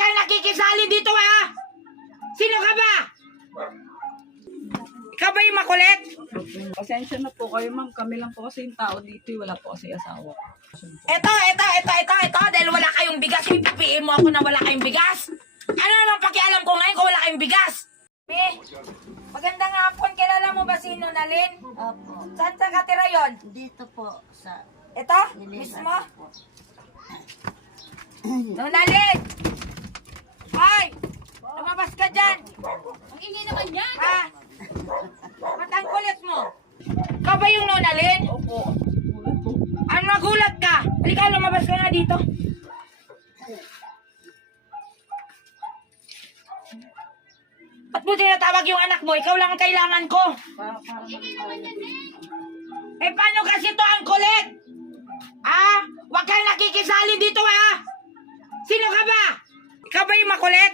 kang nakikisali dito ha! Sino ka ba? Ikaw ba yung makulit? Pasensya na po kayo, ma'am. Kami lang po kasi yung tao dito. Wala po kasi asawa. Ito. Dahil wala kayong bigas, ipipiin mo ako na wala kayong bigas. Ano naman pakialam ko ngayon kung wala kayong bigas? Magandang hapon. Kilala mo ba si Nunalin? Opo. Saan ka katira yon? Dito po sa Ito? Nilisan Mismo? po. Nunalin! Hoy! Lumabas ka dyan! Ang ingay naman yan. Ha? Ba't ang kulit mo? Ikaw ba yung Nunalin? Opo. Ano nagulat ka? Halika, lumabas ka na dito. Ba't mo tinatawag yung anak mo? Ikaw lang ang kailangan ko. Eh, paano kasi to ang kulit? Ah? Huwag kang nakikisali dito, ha? Sino ka ba? Ikaw ba yung makulit?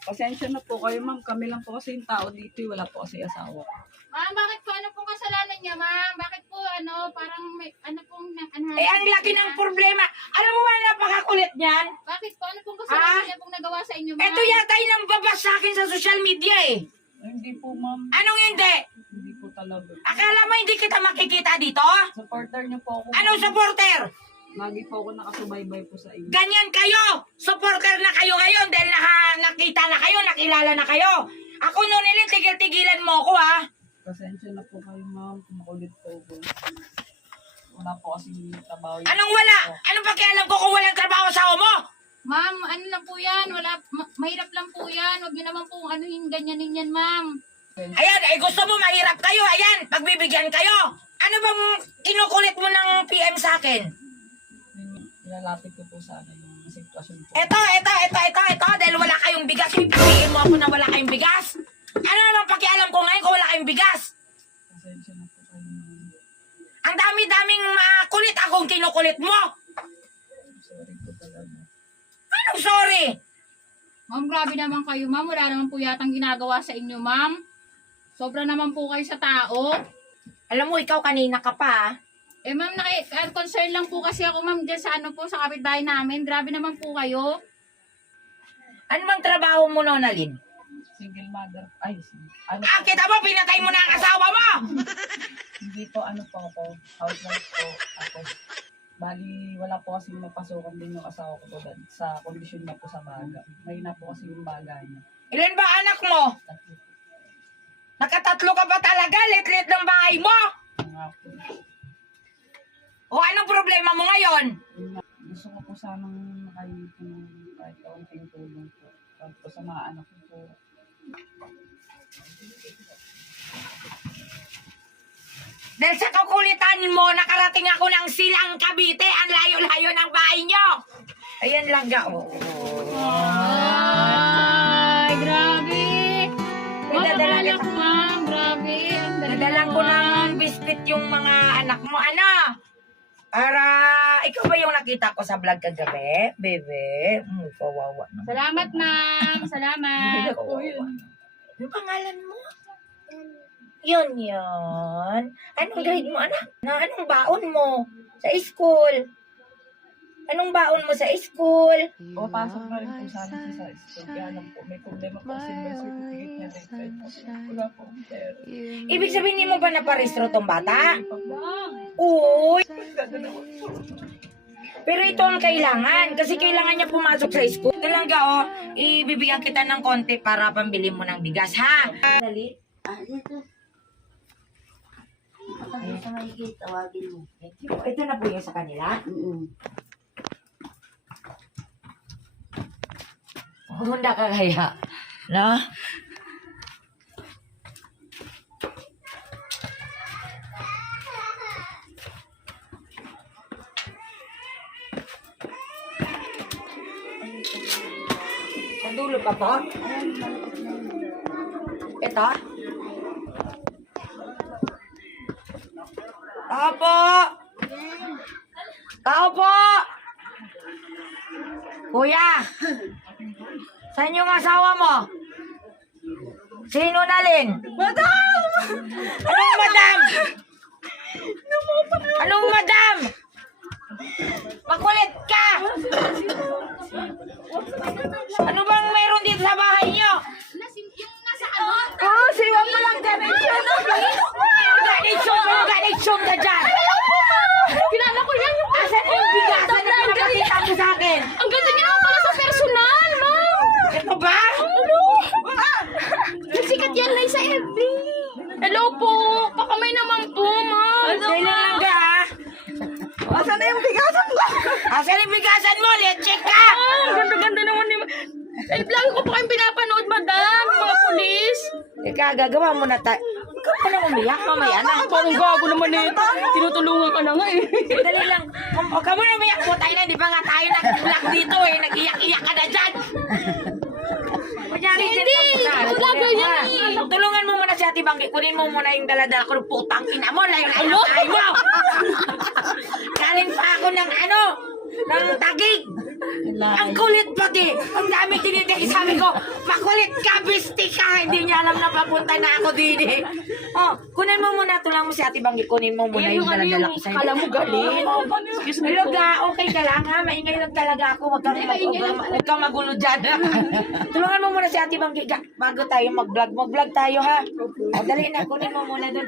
Pasensya na po kayo, ma'am. Kami lang po kasi yung tao dito. Wala po kasi asawa. Ma'am, bakit po? Ano pong kasalanan niya, ma'am? Bakit po, parang may, Eh, ang laki ng problema. Alam mo ba napakakulit niyan? Bakit po? Ano pong kasalanan niya pong nagawa sa inyo, ma'am? Ito yata yung nambabas sa akin sa social media, eh. Hindi po, ma'am. Anong hindi? Hindi po talaga. Akala mo hindi kita makikita dito? Supporter niyo po ako. Anong supporter? Lagi po ako nakasubaybay po sa inyo. Ganyan kayo! Supporter na kayo ngayon dahil nakita na kayo, nakilala na kayo. Ako Nunalin, tigil-tigilan mo ako, ha? Pasensya na po kayo, ma'am. Kumakulit po ako. Wala po kasi trabaho. Anong wala? Anong pakialam ko kung walang trabaho sa mo? Ma'am, ano lang po yan? Mahirap lang po yan. Huwag niyo naman po ganyanin yan, ma'am. Ayan, gusto mo mahirap kayo, ayan, pagbibigyan kayo. Ano bang kinukulit mo ng PM sa akin? Nilalapit ko po sa akin yung sitwasyon po. Ito, dahil wala kayong bigas, ipipiin mo ako na wala kayong bigas. Ano naman pakialam ko ngayon kung wala kayong bigas? Pasensya na po kayo, ma'am. Ang dami-daming makulit akong kinukulit mo. Sorry po talaga. Anong sorry? Ma'am, grabe naman kayo, ma'am. Wala naman po yatang ginagawa sa inyo, ma'am. Sobra naman po kayo sa tao. Alam mo, ikaw kanina ka pa. Eh, ma'am, concern lang po kasi ako, ma'am, dyan sa sa kapitbahay namin. Grabe naman po kayo. Ano bang trabaho mo, Nunalin? Single mother. Ay, ano Ah, kita mo, pinatay mo na ang asawa mo! Hindi po, ano po ako. Housewife po ako. Bali, wala po kasi mapasukan din yung asawa ko po sa kondisyon niya po sa baga. May na po kasi yung baga niya. Ilan ba anak mo? Tatlo po. Nakatatlo ka ba talaga? Lit-lit ng bahay mo? Nga po. O anong problema mo ngayon? Gusto ko po sanang makahihip ng kahit kaunting tulong po. Kahit po sa mga anak ko po. Dahil sa kakulitan mo, nakarating ako ng Silang Cavite. Ang layo-layo ng bahay nyo. Ayan lang ga. Ay, grabe. Pinadala Anak, ma'am. Grabe. Ang dali Nadalang ko naman. ng biscuit yung mga anak mo. Ano? Para, ikaw ba yung nakita ko sa vlog kagabi? Bebe, kawawa naman. Salamat, ma'am. Salamat. Kawawa. Yung pangalan mo? Yun. Anong grade mo, anak? Anong baon mo sa school? Anong baon mo sa school? Papasok na rin po sana siya sa school. Kaya lang po, may problema po kasi may certificate niya rin. Wala po akong pera. Ibig sabihin, hindi mo ba naparehistro tong bata? Uy! Pero ito ang kailangan. Kasi kailangan niya pumasok sa school. Talaga, ibibigyan kita ng konti para pambili mo ng bigas, ha? Dali. Dito. Kapag sa mahigit, tawagin mo. Ito na po yung sa kanila. Hunda ka kaya. No? Sa dulo pa po? Ito? Tao po! Tao po! Kuya! Saan yung asawa mo? Sino Nunalin? Madam! Anong madam? Anong madam? Makulit ka! Ano bang meron dito sa bahay niyo? Yung nasa ano? Oh, siwa mo lang ganation. Ganation ka dyan. Kilala ko yan yung Asan yung bigasan na pinapakita mo sa akin? Ang ganda niya naman pala sa personal, ma'am. Ito ba? Sikat yan na sa FB. Hello po. Pakamay naman po, ma'am. Dali lang ka, ha? Asan na yung bigasan mo? Asan yung bigasan mo? Check ka! Ang ganda-ganda naman ni Eh, lagi ko pa kayong pinapanood, madam. Mga pulis. Ika, gagawa mo na tayo. Ikaw pa nang umiyak, mamaya na. Parang gago naman eh. Tinutulungan ka na nga eh. Dali lang. Huwag ka muna umiyak po tayo na. Hindi pa nga tayo nag-vlog dito eh. Nag-iyak-iyak ka na dyan. Kunyari, Hindi, wala ganyan eh. Tulungan mo muna si Ate Banggi. Kunin mo muna yung daladala ko ng putang ina mo. Layo-layo tayo mo. Galing pa ako ng ano, ng tagig. Ang kulit pati. Ang dami tinitig. Sabi ko, makulit ka, bisti ka. Hindi niya alam na papunta na ako din eh. Oh, kunin mo muna. Tulang mo si Ate Banggi. Kunin mo muna yung daladala ko sa'yo. Kala mo galing. Excuse me. Loga, okay ka lang ha? Maingay lang talaga ako. Huwag kang magulo dyan. Tulungan mo muna si Ate Banggi bago tayo mag-vlog. Mag-vlog tayo ha. O, dali na. Kunin mo muna dun.